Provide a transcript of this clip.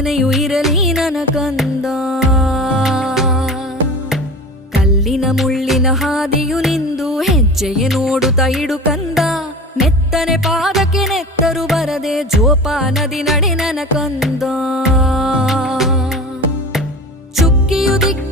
ಪ್ರಾರ್ಥನೆಯು ಇರಲಿ ನನ ಕಂದ. ಕಲ್ಲಿನ ಮುಳ್ಳಿನ ಹಾದಿಯು ನಿಂದು ಹೆಜ್ಜೆಯ ನೋಡುತ್ತ ಇಡು ಕಂದ. ನೆತ್ತನೆ ಪಾದಕ್ಕೆ ನೆತ್ತರು ಬರದೆ ಜೋಪಾನದಿ ನಡೆ ನನ ಕಂದ. ಚುಕ್ಕಿಯು ದಿಕ್ಕ